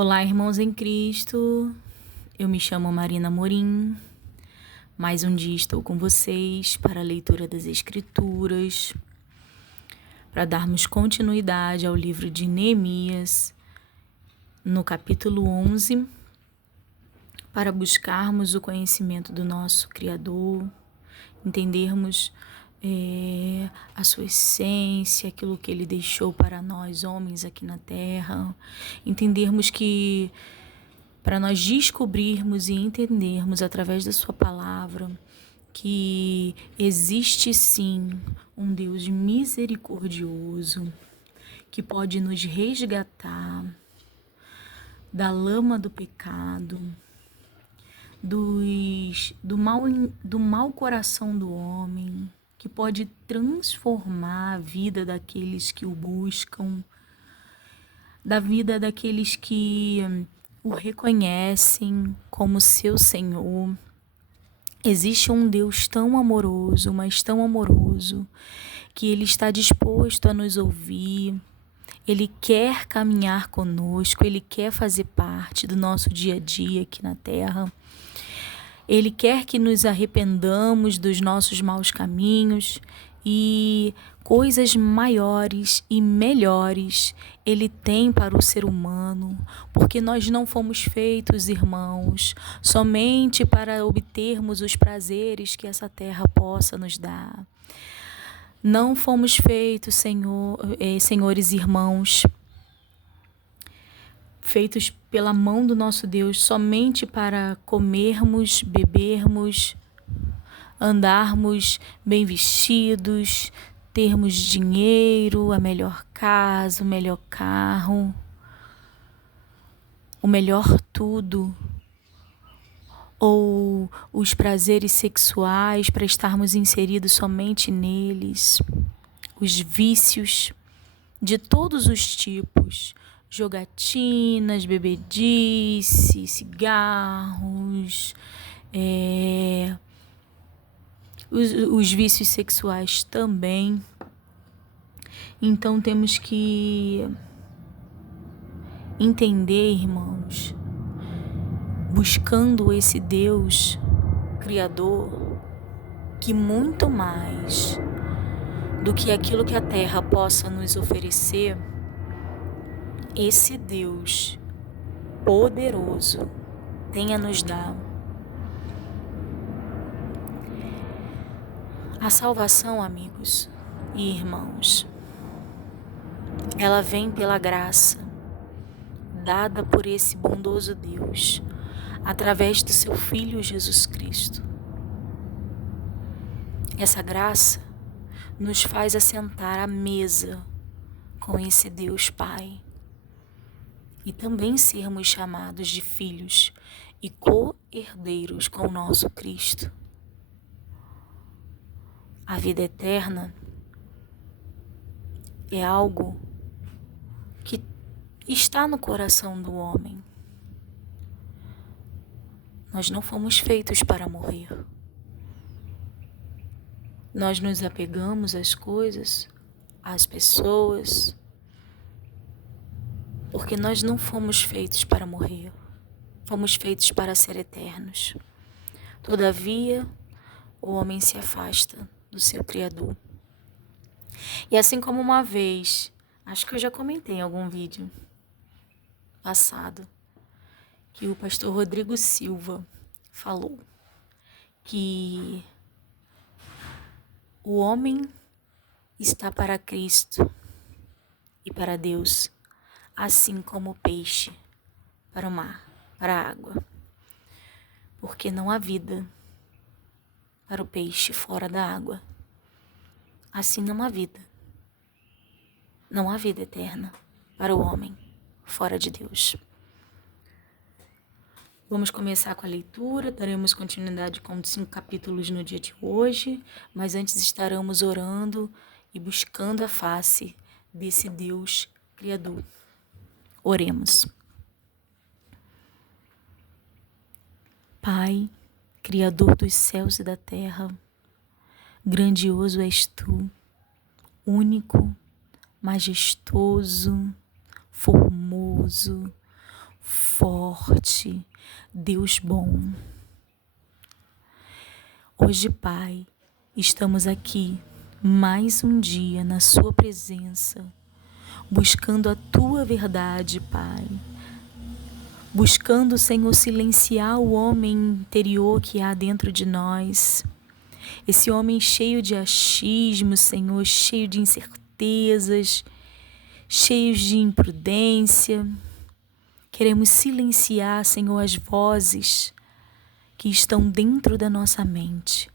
Olá, irmãos em Cristo. Eu me chamo Marina Morim. Mais um dia estou com vocês para a leitura das Escrituras, para darmos continuidade ao livro de Neemias, no capítulo 11, para buscarmos o conhecimento do nosso Criador, entendermos a sua essência, aquilo que Ele deixou para nós, homens aqui na Terra, entendermos que para nós descobrirmos e entendermos através da sua palavra que existe sim um Deus misericordioso que pode nos resgatar da lama do pecado, do mau coração do homem, que pode transformar a vida daqueles que o buscam, da vida daqueles que o reconhecem como seu Senhor. Existe um Deus tão amoroso, mas tão amoroso, que Ele está disposto a nos ouvir. Ele quer caminhar conosco, Ele quer fazer parte do nosso dia a dia aqui na Terra. Ele quer que nos arrependamos dos nossos maus caminhos e coisas maiores e melhores Ele tem para o ser humano, porque nós não fomos feitos, irmãos, somente para obtermos os prazeres que essa terra possa nos dar. Não fomos feitos, senhores irmãos, feitos pela mão do nosso Deus somente para comermos, bebermos, andarmos bem vestidos, termos dinheiro, a melhor casa, o melhor carro, o melhor tudo, ou os prazeres sexuais para estarmos inseridos somente neles, os vícios de todos os tipos, jogatinas, bebedice, cigarros, os vícios sexuais também. Então temos que entender, irmãos, buscando esse Deus Criador, que muito mais do que aquilo que a terra possa nos oferecer, esse Deus poderoso tem a nos dar. A salvação, amigos e irmãos, ela vem pela graça dada por esse bondoso Deus, através do seu Filho Jesus Cristo. Essa graça nos faz assentar à mesa com esse Deus Pai e também sermos chamados de filhos e co-herdeiros com o nosso Cristo. A vida eterna é algo que está no coração do homem. Nós não fomos feitos para morrer. Nós nos apegamos às coisas, às pessoas, porque nós não fomos feitos para morrer. Fomos feitos para ser eternos. Todavia, o homem se afasta do seu Criador. E assim como uma vez, acho que eu já comentei em algum vídeo passado, que o pastor Rodrigo Silva falou que o homem está para Cristo e para Deus, assim como o peixe para o mar, para a água, porque não há vida para o peixe fora da água. Assim não há vida. Não há vida eterna para o homem fora de Deus. Vamos começar com a leitura, daremos continuidade com 5 capítulos no dia de hoje, mas antes estaremos orando e buscando a face desse Deus Criador. Oremos. Pai, Criador dos céus e da terra, grandioso és Tu, único, majestoso, formoso, forte, Deus bom. Hoje, Pai, estamos aqui mais um dia na Sua presença, buscando a Tua verdade, Pai. Buscando, Senhor, silenciar o homem interior que há dentro de nós. Esse homem cheio de achismos, Senhor, cheio de incertezas, cheio de imprudência. Queremos silenciar, Senhor, as vozes que estão dentro da nossa mente,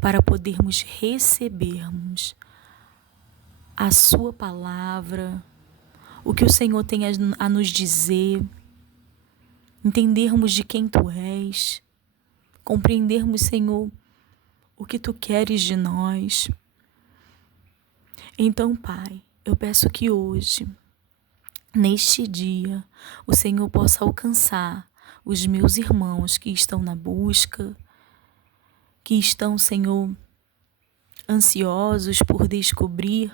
para podermos recebermos a Sua palavra, o que o Senhor tem a nos dizer, entendermos de quem Tu és, compreendermos, Senhor, o que Tu queres de nós. Então, Pai, eu peço que hoje, neste dia, o Senhor possa alcançar os meus irmãos que estão na busca, que estão, Senhor, ansiosos por descobrir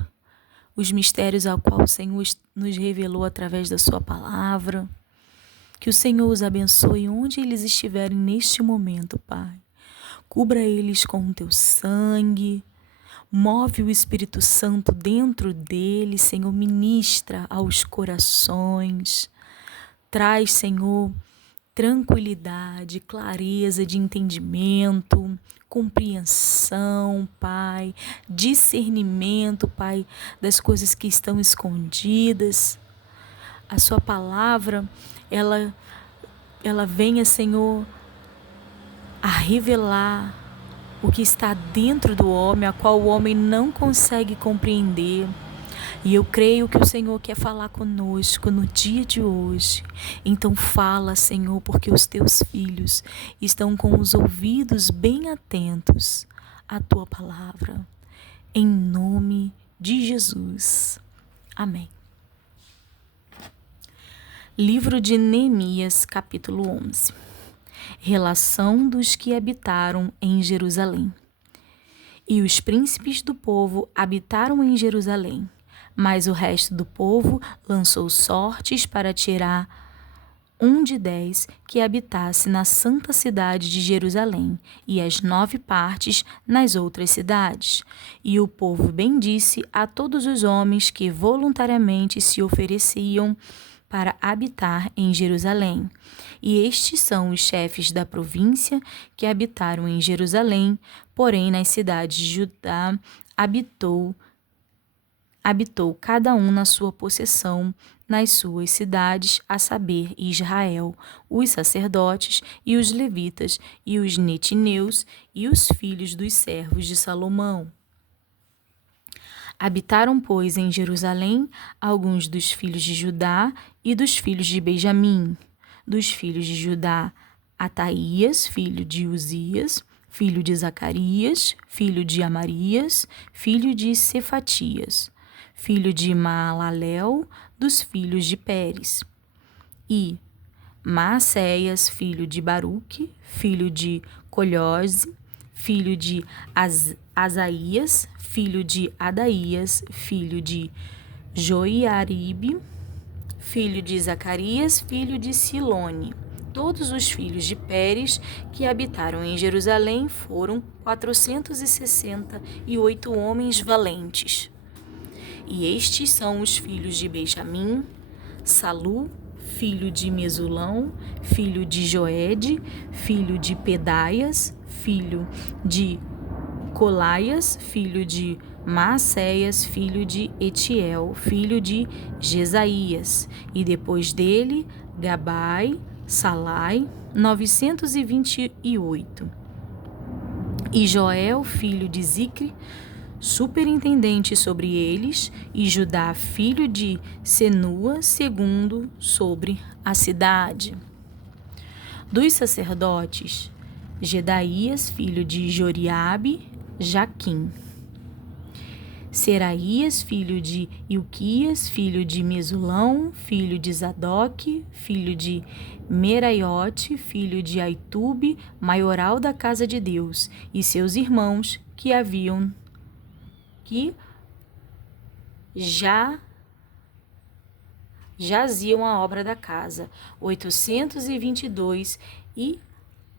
os mistérios ao qual o Senhor nos revelou através da Sua palavra. Que o Senhor os abençoe onde eles estiverem neste momento, Pai. Cubra eles com o Teu sangue. Move o Espírito Santo dentro deles, Senhor. Ministra aos corações. Traz, Senhor, tranquilidade, clareza de entendimento, compreensão, Pai, discernimento, Pai, das coisas que estão escondidas. A Sua palavra, ela venha, Senhor, a revelar o que está dentro do homem, a qual o homem não consegue compreender. E eu creio que o Senhor quer falar conosco no dia de hoje. Então fala, Senhor, porque os Teus filhos estão com os ouvidos bem atentos à Tua palavra. Em nome de Jesus. Amém. Livro de Neemias, capítulo 11. Relação dos que habitaram em Jerusalém. E os príncipes do povo habitaram em Jerusalém, mas o resto do povo lançou sortes para tirar 1 de 10 que habitasse na santa cidade de Jerusalém, e as 9 partes nas outras cidades. E o povo bendisse a todos os homens que voluntariamente se ofereciam para habitar em Jerusalém. E estes são os chefes da província que habitaram em Jerusalém, porém nas cidades de Judá habitou cada um na sua possessão, nas suas cidades, a saber, Israel, os sacerdotes e os levitas, e os netineus, e os filhos dos servos de Salomão. Habitaram, pois, em Jerusalém alguns dos filhos de Judá e dos filhos de Benjamim. Dos filhos de Judá, Ataías, filho de Uzias, filho de Zacarias, filho de Amarias, filho de Cefatias, filho de Maalalel, dos filhos de Pérez. E Maacéias, filho de Baruque, filho de Colhose, filho de Asaías, filho de Adaías, filho de Joiaribe, filho de Zacarias, filho de Silone. Todos os filhos de Pérez que habitaram em Jerusalém foram 468 homens valentes. E estes são os filhos de Benjamim: Salu, filho de Mesulão, filho de Joede, filho de Pedaias, filho de Colaias, filho de Maacéias, filho de Etiel, filho de Jesaías, e depois dele Gabai, Salai, 928. E Joel, filho de Zicre, superintendente sobre eles, e Judá, filho de Senua, segundo sobre a cidade. Dos sacerdotes, Gedaías, filho de Joriabe, Jaquim. Seraías, filho de Ilquias, filho de Mesulão, filho de Zadok, filho de Meraiote, filho de Aitube, maioral da casa de Deus, e seus irmãos que jaziam a obra da casa, 822, e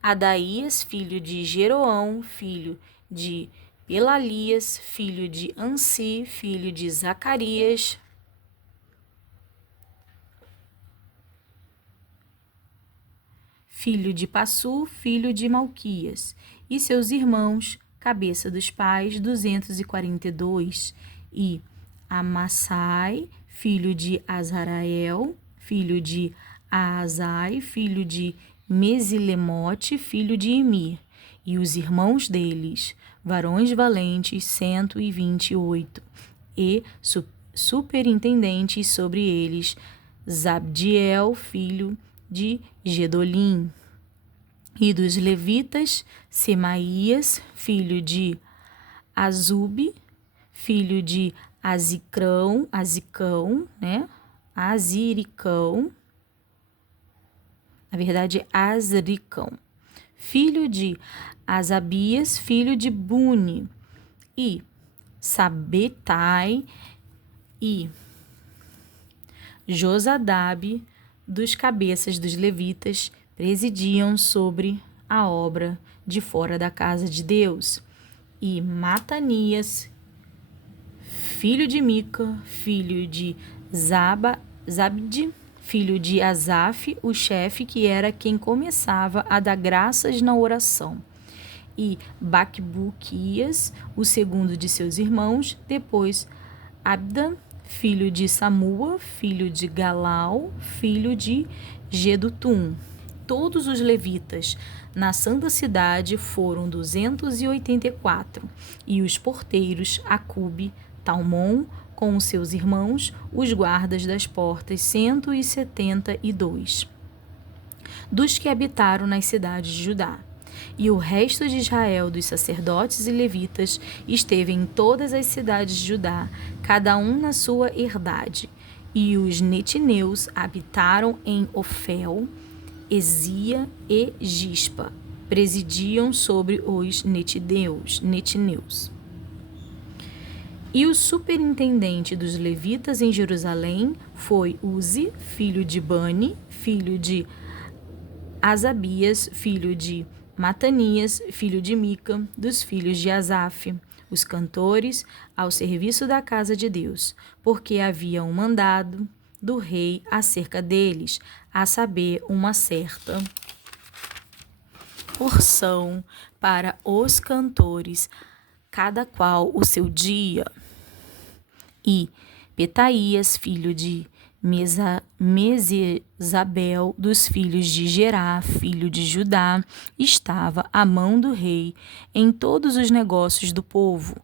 Adaías, filho de Jeroão, filho de Pelalias, filho de Ansi, filho de Zacarias, filho de Passu, filho de Malquias, e seus irmãos, cabeça dos pais, 242, e Amassai, filho de Azarael, filho de Aazai, filho de Mesilemote, filho de Emir, e os irmãos deles, varões valentes, 128, e superintendentes sobre eles, Zabdiel, filho de Gedolim, e dos levitas, Semaías, filho de Azube, filho de Aziricão, na verdade Azricão, filho de Asabias, filho de Buni, e Sabetai e Josadabe, dos cabeças dos levitas, presidiam sobre a obra de fora da casa de Deus. E Matanias, filho de Mica, filho de Zabde, filho de Asaf, o chefe, que era quem começava a dar graças na oração. E Baqubuquias, o segundo de seus irmãos, depois Abda, filho de Samua, filho de Galau, filho de Gedutum. Todos os levitas na santa cidade foram 284, e os porteiros Acube, Talmon, com os seus irmãos, os guardas das portas, 172, dos que habitaram nas cidades de Judá. E o resto de Israel, dos sacerdotes e levitas, esteve em todas as cidades de Judá, cada um na sua herdade. E os netineus habitaram em Ofel, Ezia e Gispa, presidiam sobre os netineus. E o superintendente dos levitas em Jerusalém foi Uzi, filho de Bani, filho de Asabias, filho de Matanias, filho de Mica, dos filhos de Asaf, os cantores, ao serviço da casa de Deus, porque havia um mandado do rei acerca deles, a saber, uma certa porção para os cantores, cada qual o seu dia. E Petaías, filho de Mesezabel, dos filhos de Gerá, filho de Judá, estava à mão do rei em todos os negócios do povo.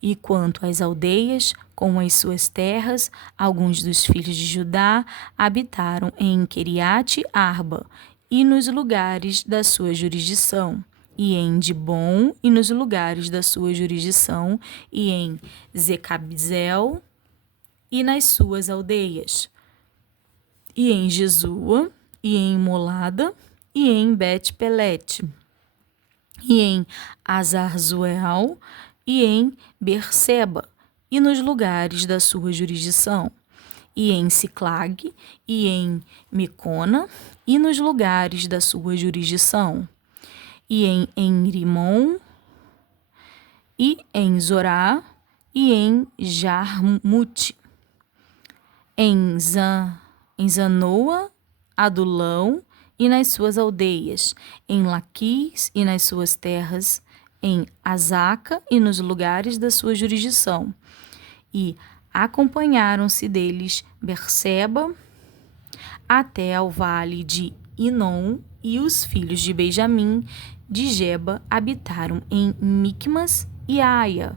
E quanto às aldeias, com as suas terras, alguns dos filhos de Judá habitaram em Queriate Arba e nos lugares da sua jurisdição, e em Dibom e nos lugares da sua jurisdição, e em Zecabzel e nas suas aldeias, e em Jesua, e em Molada, e em Bet-Pelete, e em Azarzuel, e em Berseba, e nos lugares da sua jurisdição, e em Siclag, e em Mecona, e nos lugares da sua jurisdição, e em Enrimon, e em Zorá, e em Jarmute, em Zanoa, Adulão e nas suas aldeias, em Laquis e nas suas terras, em Azaca e nos lugares da sua jurisdição. E acompanharam-se deles Berseba até ao vale de Inom, e os filhos de Benjamim de Geba habitaram em Micmas e Aia,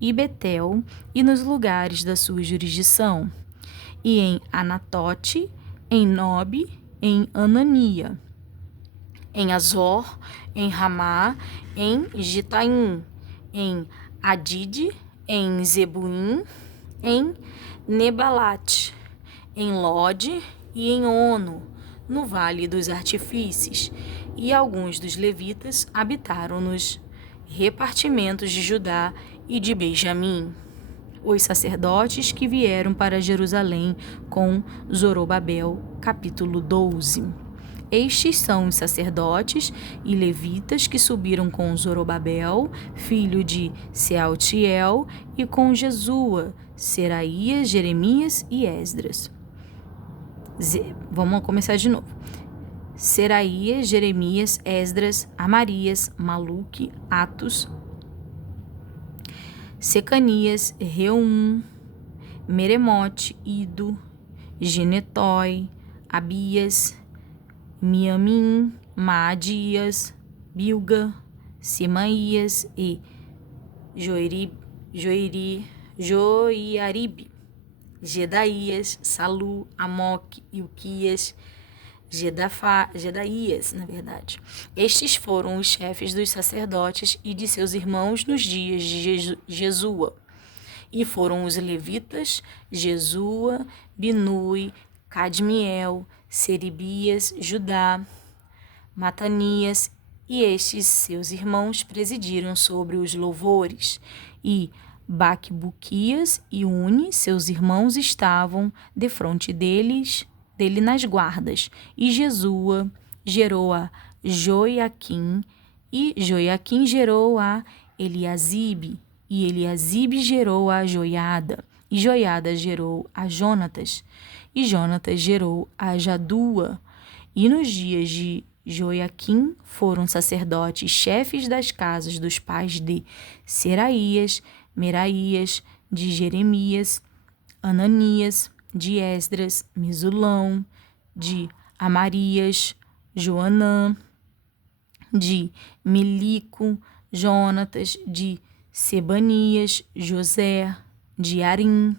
e Betel, e nos lugares da sua jurisdição, e em Anatote, em Nobe, em Anania, em Azor, em Ramá, em Gitaim, em Adide, em Zebuim, em Nebalate, em Lode e em Ono, no Vale dos Artifícios, e alguns dos levitas habitaram nos repartimentos de Judá e de Benjamim. os sacerdotes que vieram para Jerusalém com Zorobabel. Capítulo 12. Estes são os sacerdotes e levitas que subiram com Zorobabel, filho de Sealtiel, e com Jesua, Seraías, Jeremias e Esdras. Vamos começar de novo. Seraías, Jeremias, Esdras, Amarias, Maluque, Atos, Secanias, Reum, Meremote, Ido, Ginetói, Abias, Miamim, Maadias, Bilga, Semaías e Joiaribe, Gedaías, Salu, Amoque, Ilquias, Gedaías, na verdade. Estes foram os chefes dos sacerdotes e de seus irmãos nos dias de Jesua. E foram os levitas, Jesua, Binui, Cadmiel, Seribias, Judá, Matanias, e estes seus irmãos presidiram sobre os louvores. E Baquebuquias e Uni, seus irmãos, estavam defronte dele nas guardas. E Jesua gerou a Joiaquim, e Joiaquim gerou a Eliasibe, e Eliasibe gerou a Joiada, e Joiada gerou a Jonatas, e Jonatas gerou a Jadua. E nos dias de Joiaquim foram sacerdotes chefes das casas dos pais de Seraías, Meraías, de Jeremias, Ananias, de Esdras, Mesulão, de Amarias, Joanã, de Melico, Jonatas, de Sebanias, José, de Arim,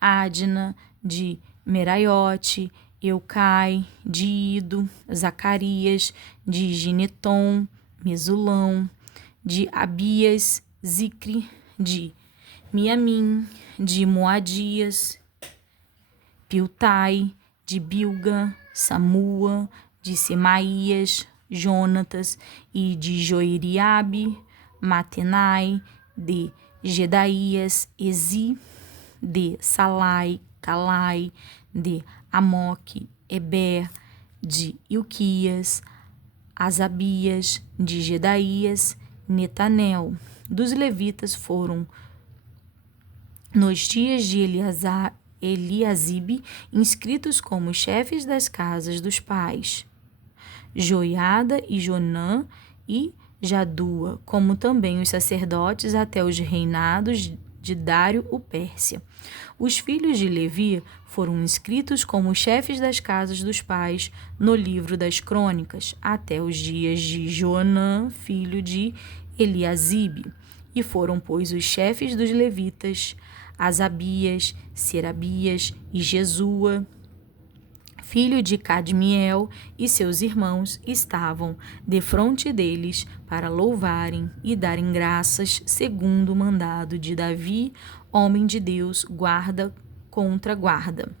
Adna, de Meraiote, Eucai, de Ido, Zacarias, de Gineton, Mesulão, de Abias, Zicre, de Miamim, de Moadias, Piltai, de Bilga, Samua, de Semaías, Jonatas, e de Joiriabe, Matenai, de Gedaías, Ezi, de Salai, Calai, de Amoque, Eber, de Ilquias, Asabias, de Gedaías, Netanel. Dos levitas foram, nos dias de Eliasibe, inscritos como chefes das casas dos pais, Joiada e Jonã e Jadua, como também os sacerdotes até os reinados de Dário o Pérsia. Os filhos de Levi foram inscritos como chefes das casas dos pais no livro das crônicas, até os dias de Joanã, filho de Eliasibe. E foram, pois, os chefes dos levitas, Asabias, Serabias e Jesua, filho de Cadmiel, e seus irmãos estavam defronte deles para louvarem e darem graças, segundo o mandado de Davi, homem de Deus, guarda contra guarda.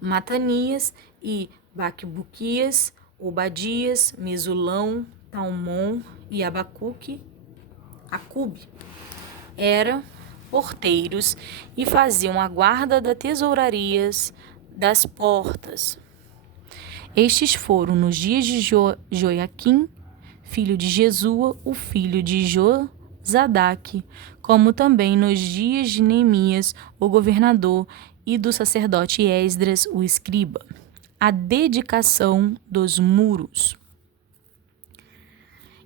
Matanias e Baquebuquias, Obadias, Mesulão, Talmon e Acube eram porteiros e faziam a guarda das tesourarias das portas. Estes foram nos dias de Joiaquim, filho de Jesua, o filho de Josadaque, como também nos dias de Neemias, o governador, e do sacerdote Esdras, o escriba. A dedicação dos muros.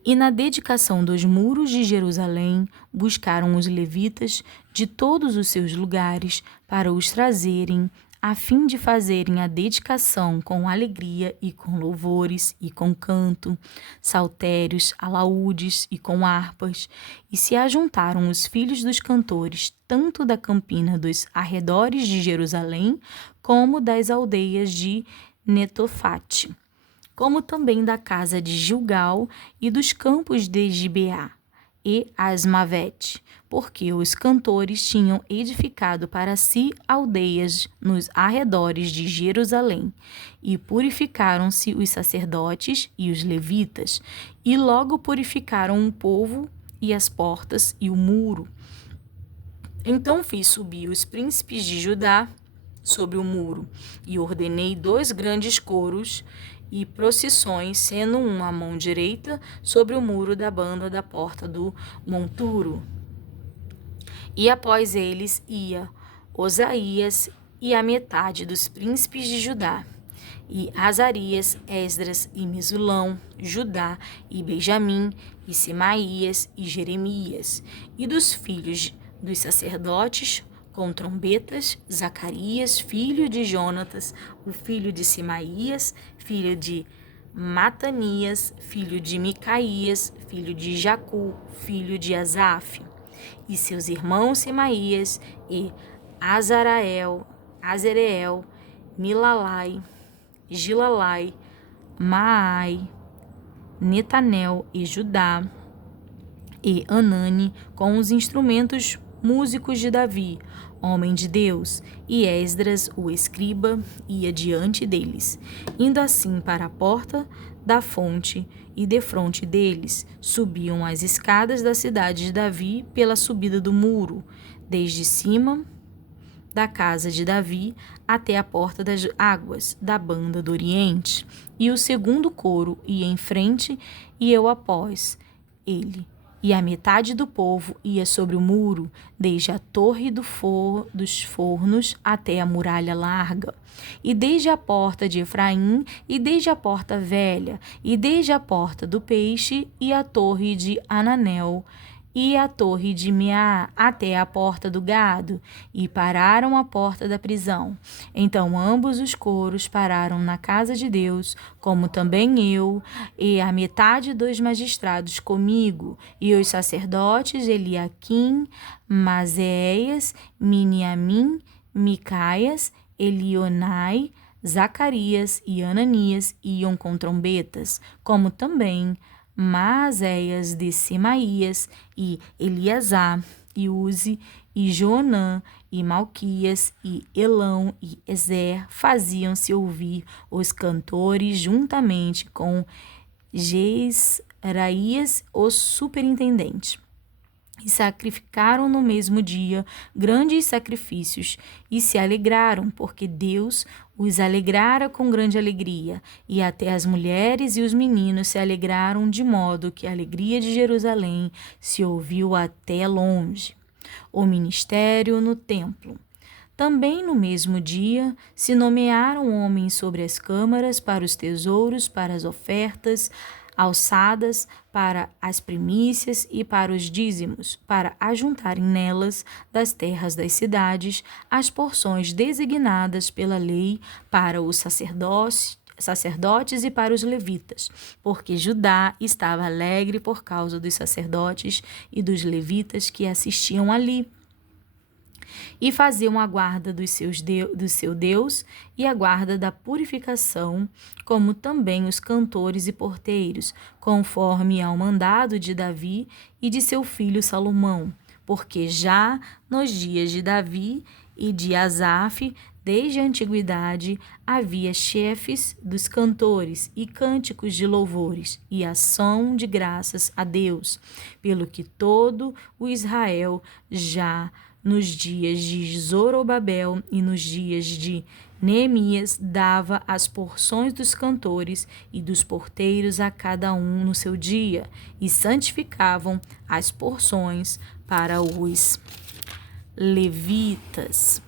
E na dedicação dos muros de Jerusalém, buscaram os levitas de todos os seus lugares para os trazerem, a fim de fazerem a dedicação com alegria e com louvores e com canto, saltérios, alaúdes e com harpas. E se ajuntaram os filhos dos cantores, tanto da campina dos arredores de Jerusalém, como das aldeias de Netofate, como também da casa de Gilgal e dos campos de Gibeá e Asmavete, porque os cantores tinham edificado para si aldeias nos arredores de Jerusalém, e purificaram-se os sacerdotes e os levitas, e logo purificaram o povo e as portas e o muro. Então fiz subir os príncipes de Judá sobre o muro, e ordenei 2 grandes coros e procissões, sendo um à mão direita sobre o muro da banda da porta do monturo. E após eles ia Osaías e a metade dos príncipes de Judá, e Azarias, Esdras e Mesulão, Judá e Benjamim, e Semaías e Jeremias, e dos filhos dos sacerdotes, com trombetas, Zacarias, filho de Jonatas, o filho de Semaías, filho de Matanias, filho de Micaías, filho de Jacu, filho de Asaf, e seus irmãos Semaías e Azareel, Milalai, Gilalai, Maai, Netanel e Judá, e Anani com os instrumentos músicos de Davi, homem de Deus, e Esdras, o escriba, ia diante deles, indo assim para a porta da fonte, e defronte deles subiam as escadas da cidade de Davi pela subida do muro, desde cima da casa de Davi até a porta das águas da banda do Oriente. E o segundo coro ia em frente e eu após ele. E a metade do povo ia sobre o muro, desde a torre dos fornos até a muralha larga, e desde a porta de Efraim, e desde a porta velha, e desde a porta do peixe, e a torre de Ananel, e a torre de Meá até a porta do gado, e pararam à porta da prisão. Então ambos os coros pararam na casa de Deus, como também eu, e a metade dos magistrados comigo, e os sacerdotes Eliaquim, Maséias, Miniamim, Micaias, Elionai, Zacarias e Ananias iam com trombetas, como também Maaséias de Semaías, e Eliasá, e Uzi, e Joanã, e Malquias, e Elão, e Ezer faziam-se ouvir os cantores juntamente com Jesraías, o superintendente. E sacrificaram no mesmo dia grandes sacrifícios, e se alegraram, porque Deus os alegrara com grande alegria, e até as mulheres e os meninos se alegraram, de modo que a alegria de Jerusalém se ouviu até longe. O ministério no templo. Também no mesmo dia se nomearam homens sobre as câmaras para os tesouros, para as ofertas, alçadas, para as primícias e para os dízimos, para ajuntarem nelas das terras das cidades as porções designadas pela lei para os sacerdotes e para os levitas, porque Judá estava alegre por causa dos sacerdotes e dos levitas que assistiam ali, e faziam a guarda do seu Deus e a guarda da purificação, como também os cantores e porteiros, conforme ao mandado de Davi e de seu filho Salomão, porque já nos dias de Davi e de Asaf, desde a antiguidade, havia chefes dos cantores e cânticos de louvores e ação de graças a Deus, pelo que todo o Israel já nos dias de Zorobabel e nos dias de Neemias dava as porções dos cantores e dos porteiros a cada um no seu dia, e santificavam as porções para os levitas.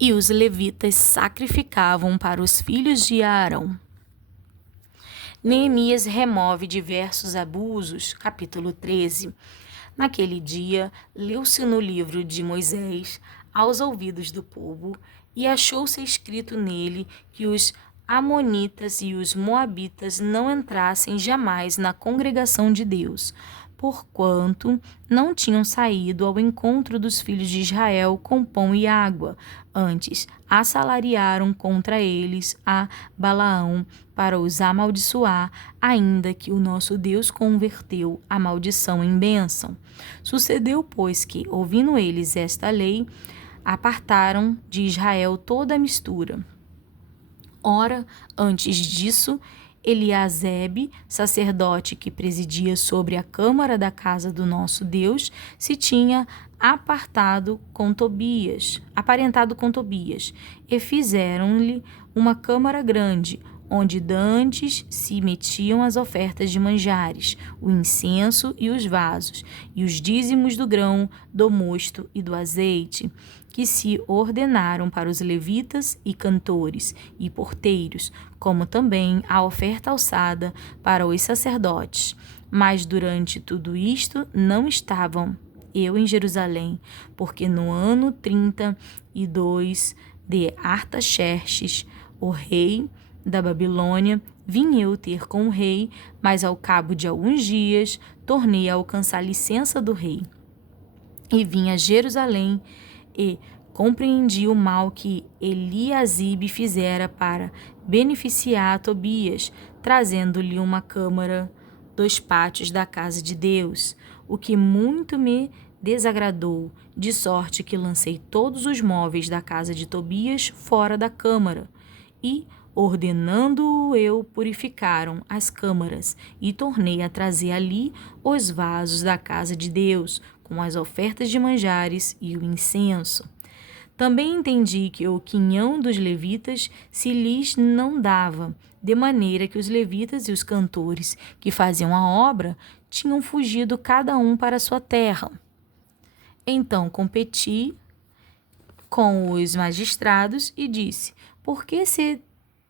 E os levitas sacrificavam para os filhos de Arão. Neemias remove diversos abusos, capítulo 13. Naquele dia, leu-se no livro de Moisés aos ouvidos do povo, e achou-se escrito nele que os amonitas e os moabitas não entrassem jamais na congregação de Deus, porquanto não tinham saído ao encontro dos filhos de Israel com pão e água, antes assalariaram contra eles a Balaão para os amaldiçoar, ainda que o nosso Deus converteu a maldição em bênção. Sucedeu, pois, que, ouvindo eles esta lei, apartaram de Israel toda a mistura. Ora, antes disso, Eliasebe, sacerdote que presidia sobre a câmara da casa do nosso Deus, se tinha aparentado com Tobias, e fizeram-lhe uma câmara grande, onde dantes se metiam as ofertas de manjares, o incenso e os vasos, e os dízimos do grão, do mosto e do azeite, que se ordenaram para os levitas e cantores e porteiros, como também a oferta alçada para os sacerdotes. Mas durante tudo isto não estavam eu em Jerusalém, porque no ano 32 de Artaxerxes, o rei da Babilônia, vim eu ter com o rei, mas ao cabo de alguns dias tornei a alcançar licença do rei. E vim a Jerusalém e compreendi o mal que Eliasibe fizera para beneficiar a Tobias, trazendo-lhe uma câmara dos pátios da casa de Deus, o que muito me desagradou, de sorte que lancei todos os móveis da casa de Tobias fora da câmara, e, ordenando-o eu, purificaram as câmaras, e tornei a trazer ali os vasos da casa de Deus, com as ofertas de manjares e o incenso. Também entendi que o quinhão dos levitas se lhes não dava, de maneira que os levitas e os cantores que faziam a obra tinham fugido cada um para sua terra. Então competi com os magistrados e disse: por que se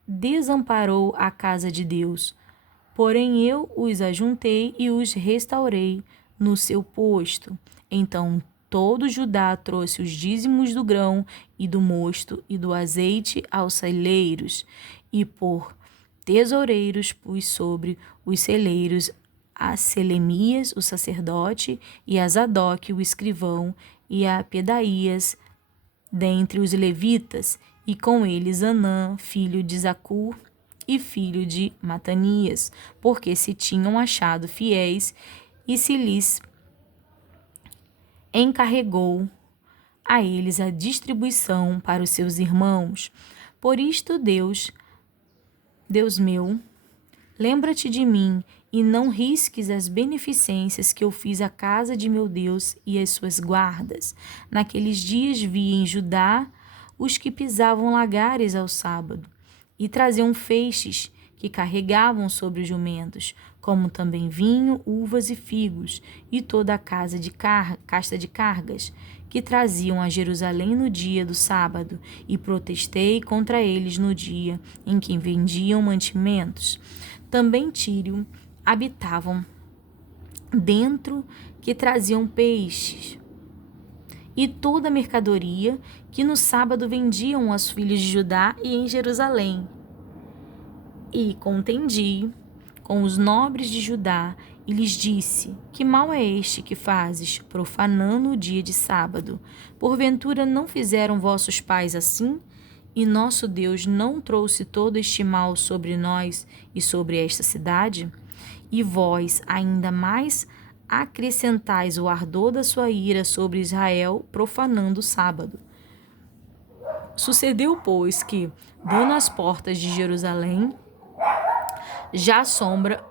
desamparou a casa de Deus? Porém eu os ajuntei e os restaurei no seu posto. Então todo Judá trouxe os dízimos do grão e do mosto e do azeite aos celeiros, e por tesoureiros pus sobre os celeiros a Selemias, o sacerdote, e a Zadok, o escrivão, e a Pedaías, dentre os levitas, e com eles Anã, filho de Zacur, e filho de Matanias, porque se tinham achado fiéis, e se lhes encarregou a eles a distribuição para os seus irmãos. Por isto, Deus meu, lembra-te de mim e não risques as beneficências que eu fiz à casa de meu Deus e às suas guardas. Naqueles dias vi em Judá os que pisavam lagares ao sábado e traziam feixes que carregavam sobre os jumentos, como também vinho, uvas e figos, e toda a casta de cargas, que traziam a Jerusalém no dia do sábado, e protestei contra eles no dia em que vendiam mantimentos. Também Tírio habitavam dentro, que traziam peixes, e toda a mercadoria que no sábado vendiam aos filhos de Judá e em Jerusalém. E contendi com os nobres de Judá e lhes disse: que mal é este que fazes, profanando o dia de sábado? Porventura não fizeram vossos pais assim? E nosso Deus não trouxe todo este mal sobre nós e sobre esta cidade? E vós ainda mais acrescentais o ardor da sua ira sobre Israel, profanando o sábado. Sucedeu, pois, que, dando as portas de Jerusalém, já à sombra,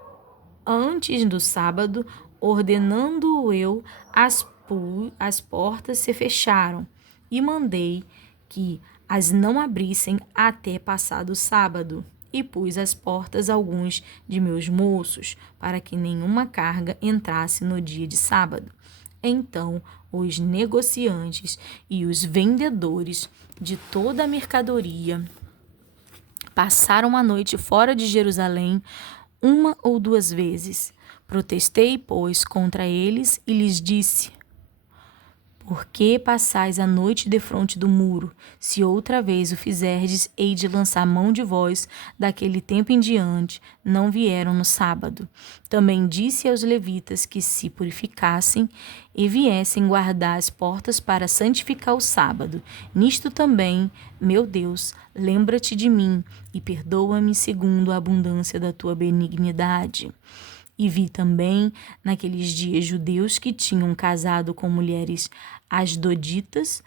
antes do sábado, ordenando eu, as portas se fecharam, e mandei que as não abrissem até passado o sábado, e pus às portas alguns de meus moços, para que nenhuma carga entrasse no dia de sábado. Então os negociantes e os vendedores de toda a mercadoria passaram a noite fora de Jerusalém 1 ou 2 vezes. Protestei, pois, contra eles e lhes disse: por que passais a noite defronte do muro? Se outra vez o fizerdes, hei de lançar mão de vós. Daquele tempo em diante, não vieram no sábado. Também disse aos levitas que se purificassem e viessem guardar as portas para santificar o sábado. Nisto também, meu Deus, lembra-te de mim e perdoa-me segundo a abundância da tua benignidade. E vi também, naqueles dias, judeus que tinham casado com mulheres asdoditas,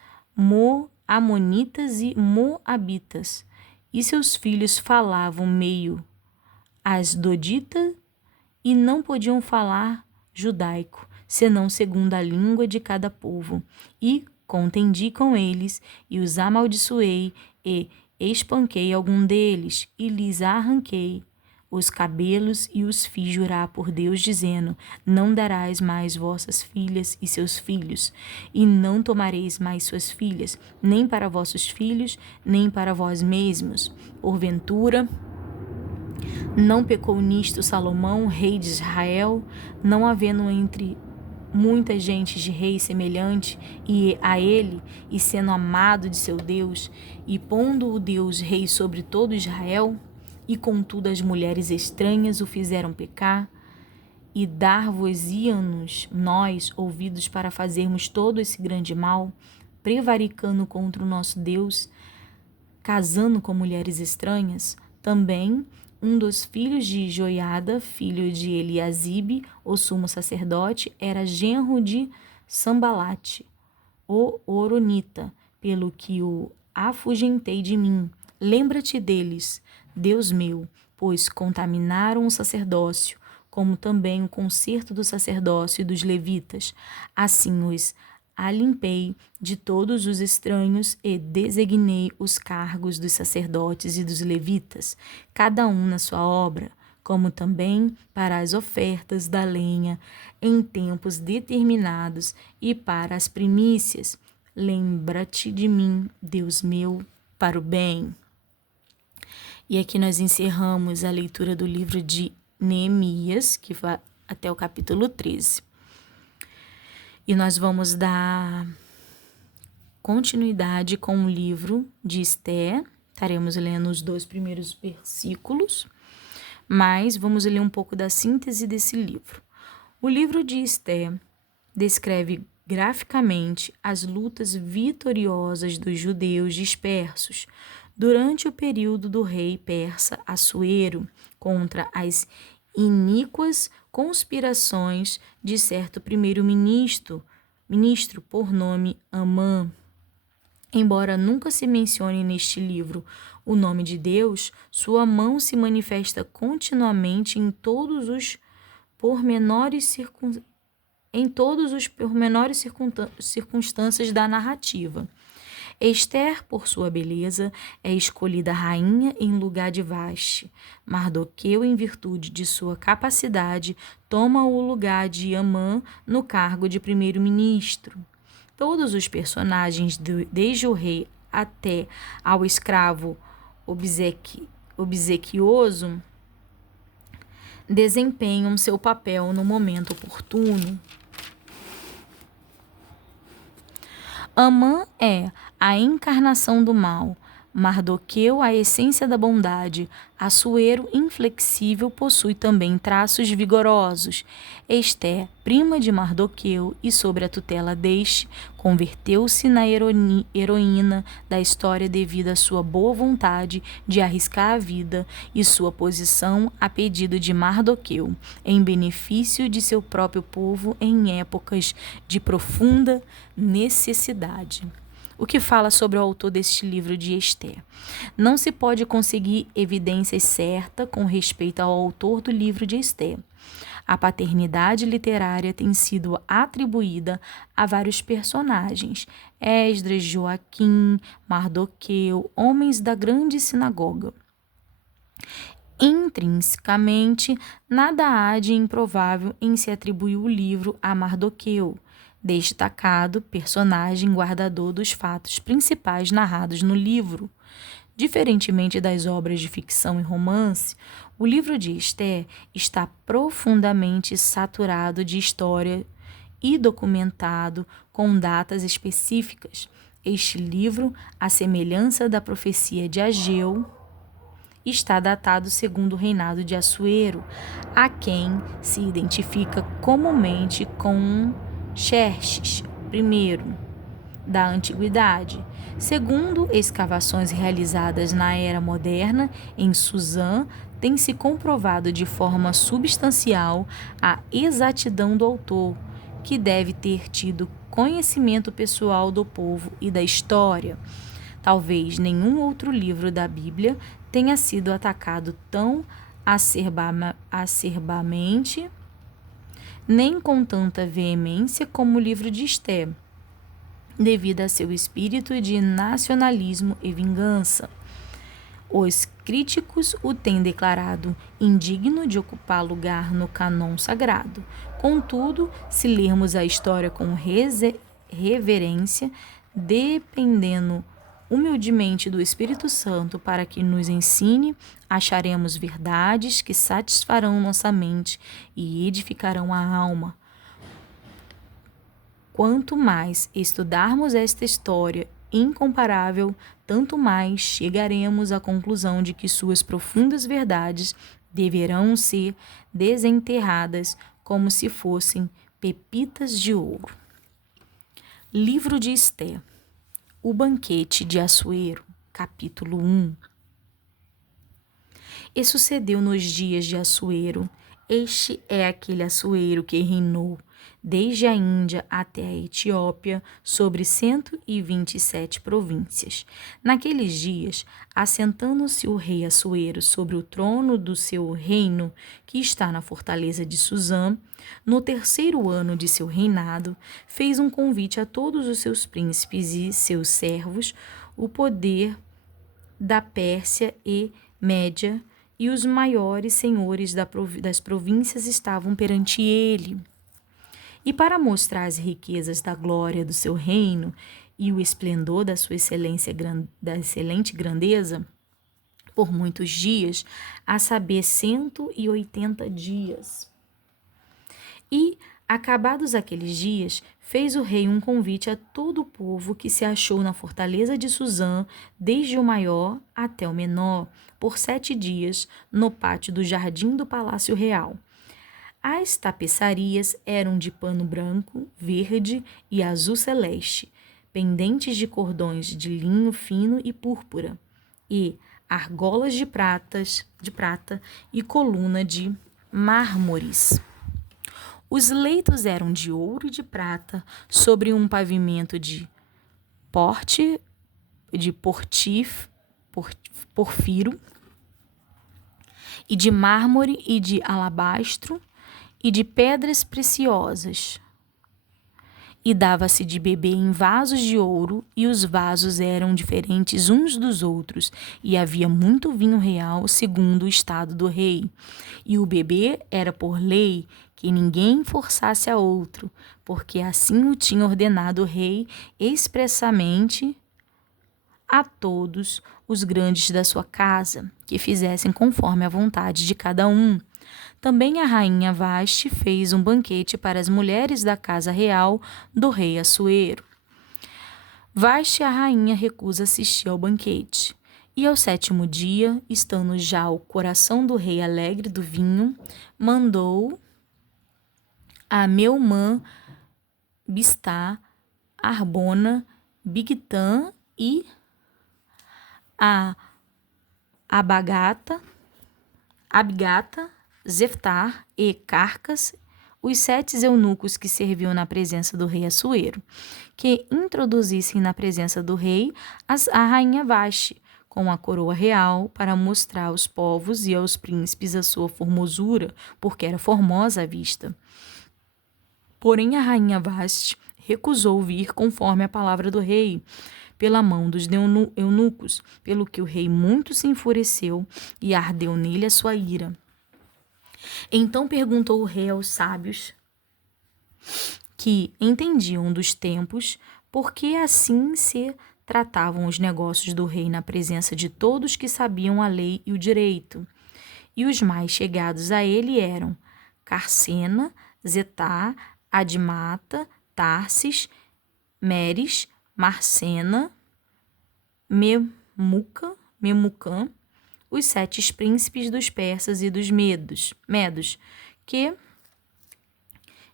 amonitas e moabitas, e seus filhos falavam meio asdodita, e não podiam falar judaico, senão segundo a língua de cada povo. E contendi com eles, e os amaldiçoei, e espanquei algum deles, e lhes arranquei os cabelos, e os fiz jurar por Deus, dizendo: não darás mais vossas filhas e seus filhos, e não tomareis mais suas filhas, nem para vossos filhos, nem para vós mesmos. Porventura, não pecou nisto Salomão, rei de Israel, não havendo entre muitas gentes de rei semelhante e a ele, e sendo amado de seu Deus, e pondo o Deus rei sobre todo Israel? E contudo as mulheres estranhas o fizeram pecar, e dar-vos-íamos nós ouvidos para fazermos todo esse grande mal, prevaricando contra o nosso Deus, casando com mulheres estranhas? Também um dos filhos de Joiada, filho de Eliasibe, o sumo sacerdote, era genro de Sambalate, o Horonita, pelo que o afugentei de mim. Lembra-te deles, Deus meu, pois contaminaram o sacerdócio, como também o concerto do sacerdócio e dos levitas. Assim os alimpei de todos os estranhos e designei os cargos dos sacerdotes e dos levitas, cada um na sua obra, como também para as ofertas da lenha em tempos determinados e para as primícias. Lembra-te de mim, Deus meu, para o bem. E aqui nós encerramos a leitura do livro de Neemias, que vai até o capítulo 13. E nós vamos dar continuidade com o livro de Esther. Estaremos lendo os 2 primeiros versículos, mas vamos ler um pouco da síntese desse livro. O livro de Esther descreve graficamente as lutas vitoriosas dos judeus dispersos durante o período do rei persa Assuero contra as iníquas conspirações de certo primeiro-ministro por nome Amã. Embora nunca se mencione neste livro o nome de Deus, sua mão se manifesta continuamente em todos os pormenores circunstâncias da narrativa. Esther, por sua beleza, é escolhida rainha em lugar de Vaste. Mardoqueu, em virtude de sua capacidade, toma o lugar de Amã no cargo de primeiro-ministro. Todos os personagens, desde o rei até ao escravo obsequioso, desempenham seu papel no momento oportuno. Amã é a encarnação do mal, Mardoqueu a essência da bondade, Assuero inflexível possui também traços vigorosos. Esther, prima de Mardoqueu e sob a tutela deste, converteu-se na heroína da história devido à sua boa vontade de arriscar a vida e sua posição a pedido de Mardoqueu, em benefício de seu próprio povo em épocas de profunda necessidade. O que fala sobre o autor deste livro de Esther? Não se pode conseguir evidências certas com respeito ao autor do livro de Esther. A paternidade literária tem sido atribuída a vários personagens: Esdras, Joaquim, Mardoqueu, homens da grande sinagoga. Intrinsecamente, nada há de improvável em se atribuir o livro a Mardoqueu, destacado personagem guardador dos fatos principais narrados no livro. Diferentemente das obras de ficção e romance, o livro de Esther está profundamente saturado de história e documentado com datas específicas. Este livro, à semelhança da profecia de Ageu, está datado segundo o reinado de Assuero, a quem se identifica comumente com Xerxes I da Antiguidade. Segundo escavações realizadas na Era Moderna, em Suzã, tem-se comprovado de forma substancial a exatidão do autor, que deve ter tido conhecimento pessoal do povo e da história. Talvez nenhum outro livro da Bíblia tenha sido atacado tão acerbamente, nem com tanta veemência como o livro de Esté, devido a seu espírito de nacionalismo e vingança. Os críticos o têm declarado indigno de ocupar lugar no cânon sagrado. Contudo, se lermos a história com reverência, dependendo humildemente do Espírito Santo para que nos ensine, acharemos verdades que satisfarão nossa mente e edificarão a alma. Quanto mais estudarmos esta história incomparável, tanto mais chegaremos à conclusão de que suas profundas verdades deverão ser desenterradas como se fossem pepitas de ouro. Livro de Esté, O Banquete de Assuero, capítulo 1. E sucedeu nos dias de Assuero. Este é aquele Assuero que reinou desde a Índia até a Etiópia, sobre 127 províncias. Naqueles dias, assentando-se o rei Assuero sobre o trono do seu reino, que está na fortaleza de Suzã, no 3º ano de seu reinado, fez um convite a todos os seus príncipes e seus servos, o poder da Pérsia e Média, e os maiores senhores das províncias estavam perante ele. E para mostrar as riquezas da glória do seu reino e o esplendor da sua da excelente grandeza, por muitos dias, a saber 180 dias. E, acabados aqueles dias, fez o rei um convite a todo o povo que se achou na fortaleza de Suzã, desde o maior até o menor, por 7 dias, no pátio do jardim do Palácio Real. As tapeçarias eram de pano branco, verde e azul celeste, pendentes de cordões de linho fino e púrpura, e argolas de prata e coluna de mármores. Os leitos eram de ouro e de prata, sobre um pavimento de porfiro, e de mármore e de alabastro, e de pedras preciosas. E dava-se de beber em vasos de ouro, e os vasos eram diferentes uns dos outros, e havia muito vinho real, segundo o estado do rei. E o beber era por lei, que ninguém forçasse a outro, porque assim o tinha ordenado o rei expressamente a todos os grandes da sua casa, que fizessem conforme a vontade de cada um. Também a rainha Vaste fez um banquete para as mulheres da casa real do rei Assuero. Vaste, a rainha, recusa assistir ao banquete. E ao 7º dia, estando já o coração do rei alegre do vinho, mandou a Meumã, Bistá, Arbona, Bigtã e a Abagata, Zeftar e Carcas, os 7 eunucos que serviam na presença do rei Assuero, que introduzissem na presença do rei a rainha Vaste, com a coroa real, para mostrar aos povos e aos príncipes a sua formosura, porque era formosa à vista. Porém, a rainha Vaste recusou vir conforme a palavra do rei, pela mão dos eunucos, pelo que o rei muito se enfureceu e ardeu nele a sua ira. Então perguntou o rei aos sábios que entendiam dos tempos, por que assim se tratavam os negócios do rei na presença de todos que sabiam a lei e o direito. E os mais chegados a ele eram Carcena, Zetá, Admata, Tarsis, Meres, Marcena, Memucã, os 7 príncipes dos persas e dos medos, que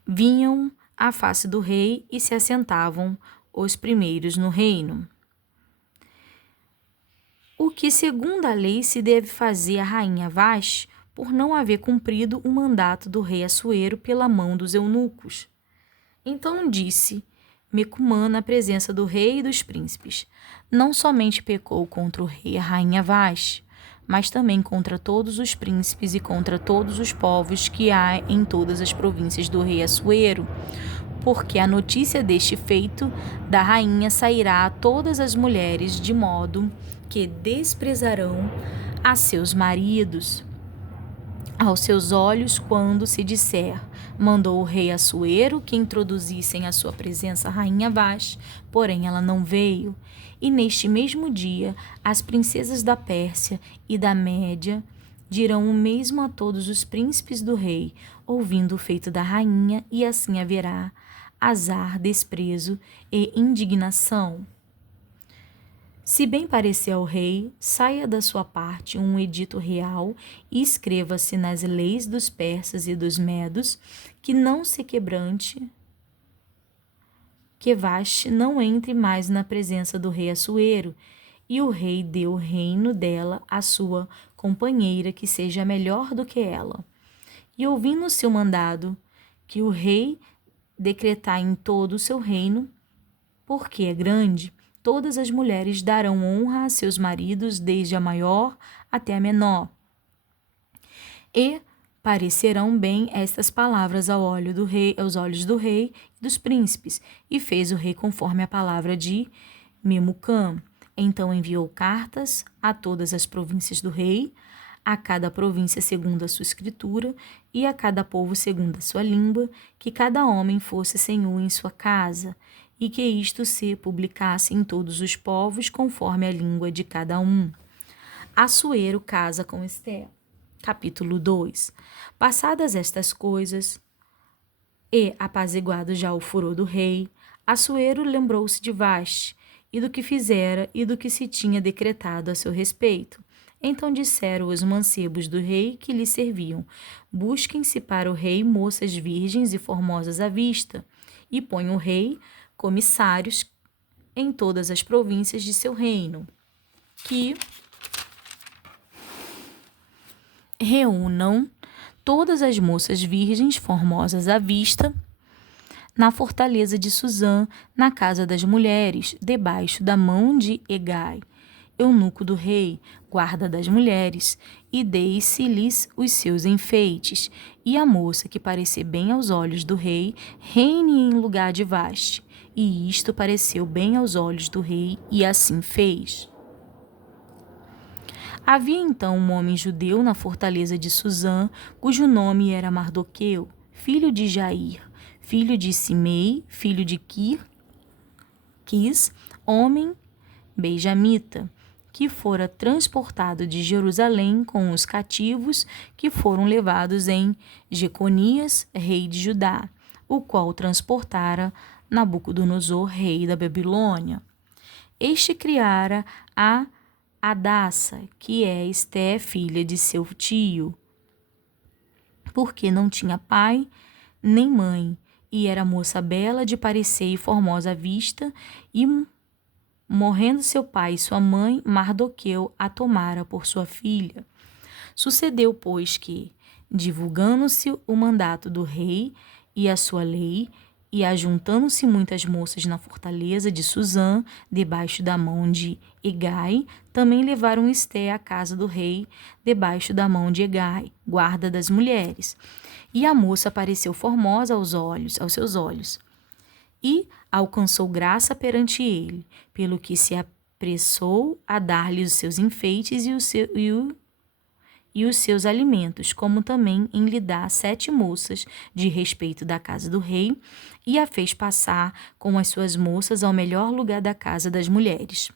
vinham à face do rei e se assentavam os primeiros no reino. O que, segundo a lei, se deve fazer à rainha Vaste por não haver cumprido o mandato do rei Assuero pela mão dos eunucos. Então disse Mecumã na presença do rei e dos príncipes: não somente pecou contra o rei a rainha Vaste, mas também contra todos os príncipes e contra todos os povos que há em todas as províncias do rei Assuero, porque a notícia deste feito da rainha sairá a todas as mulheres, de modo que desprezarão a seus maridos aos seus olhos quando se disser: mandou o rei Assuero que introduzissem à sua presença a rainha Vashti, porém ela não veio. E neste mesmo dia as princesas da Pérsia e da Média dirão o mesmo a todos os príncipes do rei, ouvindo o feito da rainha, e assim haverá azar, desprezo e indignação. Se bem parecer ao rei, saia da sua parte um edito real e escreva-se nas leis dos persas e dos medos que não se quebrante, que Vashti não entre mais na presença do rei Assuero, e o rei dê o reino dela à sua companheira, que seja melhor do que ela. E ouvindo o seu mandado, que o rei decretar em todo o seu reino, porque é grande, todas as mulheres darão honra a seus maridos, desde a maior até a menor. E parecerão bem estas palavras aos olhos do rei e dos príncipes. E fez o rei conforme a palavra de Memucã. Então enviou cartas a todas as províncias do rei, a cada província segundo a sua escritura, e a cada povo segundo a sua língua, que cada homem fosse senhor em sua casa, e que isto se publicasse em todos os povos conforme a língua de cada um. Assuero casa com Esté. Capítulo 2. Passadas estas coisas, e apaziguado já o furor do rei, Assuero lembrou-se de Vashti, e do que fizera e do que se tinha decretado a seu respeito. Então disseram os mancebos do rei que lhe serviam: busquem-se para o rei moças virgens e formosas à vista, e põe o rei comissários em todas as províncias de seu reino, que reúnam todas as moças virgens formosas à vista na fortaleza de Suzã, na casa das mulheres, debaixo da mão de Hegai, eunuco do rei, guarda das mulheres, e deisse-lhes os seus enfeites, e a moça que parecer bem aos olhos do rei, reine em lugar de Vashti. E isto pareceu bem aos olhos do rei, e assim fez. Havia então um homem judeu na fortaleza de Suzã, cujo nome era Mardoqueu, filho de Jair, filho de Simei, filho de Quis, homem benjamita, que fora transportado de Jerusalém com os cativos que foram levados em Jeconias, rei de Judá, o qual transportara Nabucodonosor, rei da Babilônia. Este criara a Hadassa, que é Esté, filha de seu tio, porque não tinha pai nem mãe, e era moça bela de parecer e formosa à vista, e morrendo seu pai e sua mãe, Mardoqueu a tomara por sua filha. Sucedeu, pois, que, divulgando-se o mandato do rei e a sua lei, e ajuntando-se muitas moças na fortaleza de Suzã, debaixo da mão de Hegai, também levaram Esté à casa do rei, debaixo da mão de Hegai, guarda das mulheres. E a moça pareceu formosa aos seus olhos, e alcançou graça perante ele, pelo que se apressou a dar-lhe os seus enfeites e os seus alimentos, como também em lhe dar 7 moças de respeito da casa do rei, e a fez passar com as suas moças ao melhor lugar da casa das mulheres.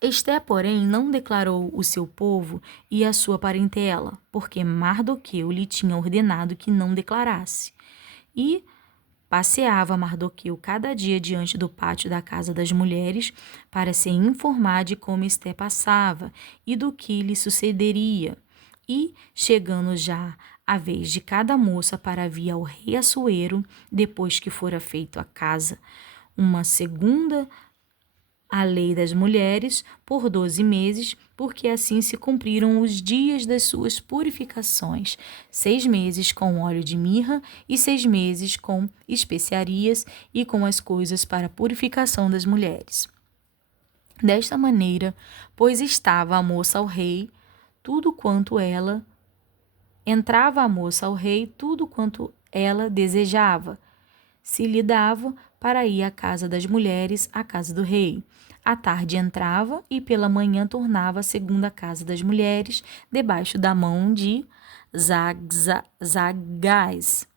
Esté, porém, não declarou o seu povo e a sua parentela, porque Mardoqueu lhe tinha ordenado que não declarasse. E passeava Mardoqueu cada dia diante do pátio da casa das mulheres para se informar de como Esté passava e do que lhe sucederia. E, chegando já a vez de cada moça para vir ao rei Assuero, depois que fora feito a casa uma segunda a lei das mulheres por 12 meses, porque assim se cumpriram os dias das suas purificações, 6 meses com óleo de mirra e 6 meses com especiarias e com as coisas para a purificação das mulheres. Desta maneira, pois estava a moça ao rei, tudo quanto ela entrava a moça ao rei, tudo quanto ela desejava, se lhe dava para ir à casa das mulheres, à casa do rei. À tarde entrava e pela manhã tornava segundo a casa das mulheres, debaixo da mão de Zagás,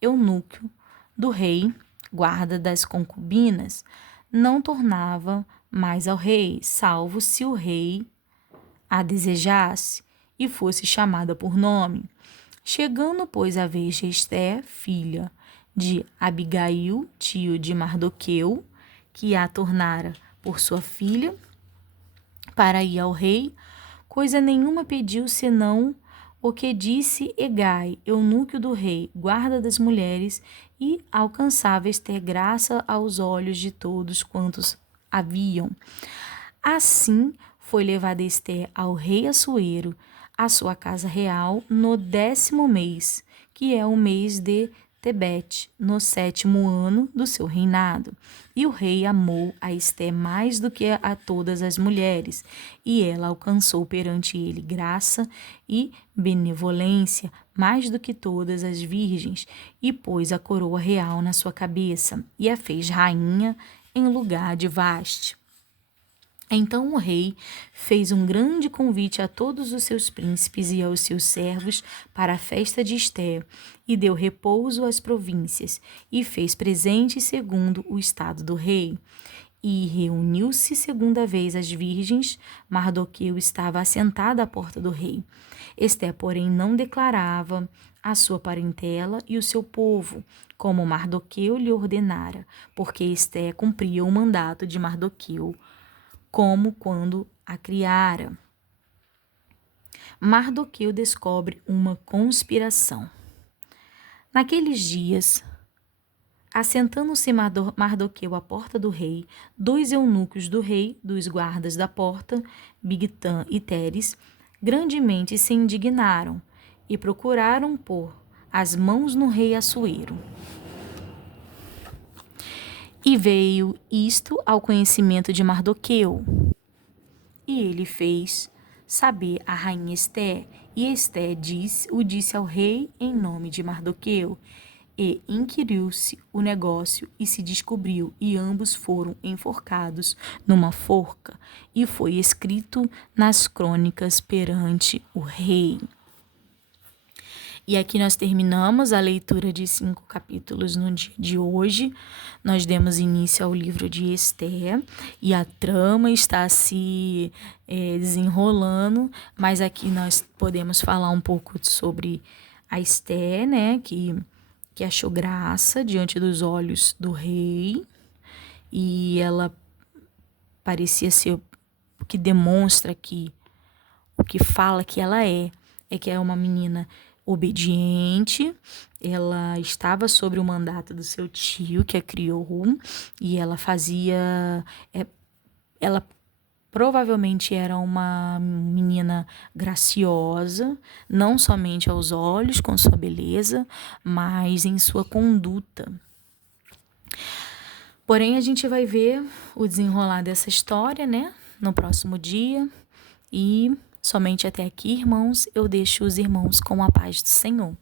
eunuco do rei, guarda das concubinas. Não tornava mais ao rei, salvo se o rei a desejasse e fosse chamada por nome. Chegando, pois, a vez de Esté, filha de Abigail, tio de Mardoqueu, que a tornara por sua filha, para ir ao rei, coisa nenhuma pediu senão o que disse Hegai, eunuco do rei, guarda das mulheres, e alcançava Esté graça aos olhos de todos quantos haviam. Assim foi levada Esté ao rei Assuero, à sua casa real, no 10º mês, que é o mês de Tebete, no 7º ano do seu reinado. E o rei amou a Esté mais do que a todas as mulheres, e ela alcançou perante ele graça e benevolência mais do que todas as virgens, e pôs a coroa real na sua cabeça, e a fez rainha em lugar de Vaste. Então o rei fez um grande convite a todos os seus príncipes e aos seus servos para a festa de Esté, e deu repouso às províncias, e fez presentes segundo o estado do rei. E reuniu-se segunda vez as virgens. Mardoqueu estava assentada à porta do rei. Esté, porém, não declarava a sua parentela e o seu povo, como Mardoqueu lhe ordenara, porque Esté cumpria o mandato de Mardoqueu, como quando a criara. Mardoqueu descobre uma conspiração. Naqueles dias, assentando-se Mardoqueu à porta do rei, 2 eunucos do rei, dos guardas da porta, Bigtã e Teres, grandemente se indignaram e procuraram pôr as mãos no rei Assuero. E veio isto ao conhecimento de Mardoqueu, e ele fez saber a rainha Esté, e Esté o disse ao rei em nome de Mardoqueu, e inquiriu-se o negócio e se descobriu, e ambos foram enforcados numa forca, e foi escrito nas crônicas perante o rei. E aqui nós terminamos a leitura de 5 capítulos no dia de hoje. Nós demos início ao livro de Esté e a trama está se desenrolando, mas aqui nós podemos falar um pouco sobre a Esté, né, que achou graça diante dos olhos do rei, e ela parecia ser o que demonstra que o que fala que ela é que é uma menina obediente. Ela estava sob o mandato do seu tio, que a criou, e ela fazia... Ela provavelmente era uma menina graciosa, não somente aos olhos, com sua beleza, mas em sua conduta. Porém, a gente vai ver o desenrolar dessa história, né, no próximo dia. E somente até aqui, irmãos, eu deixo os irmãos com a paz do Senhor.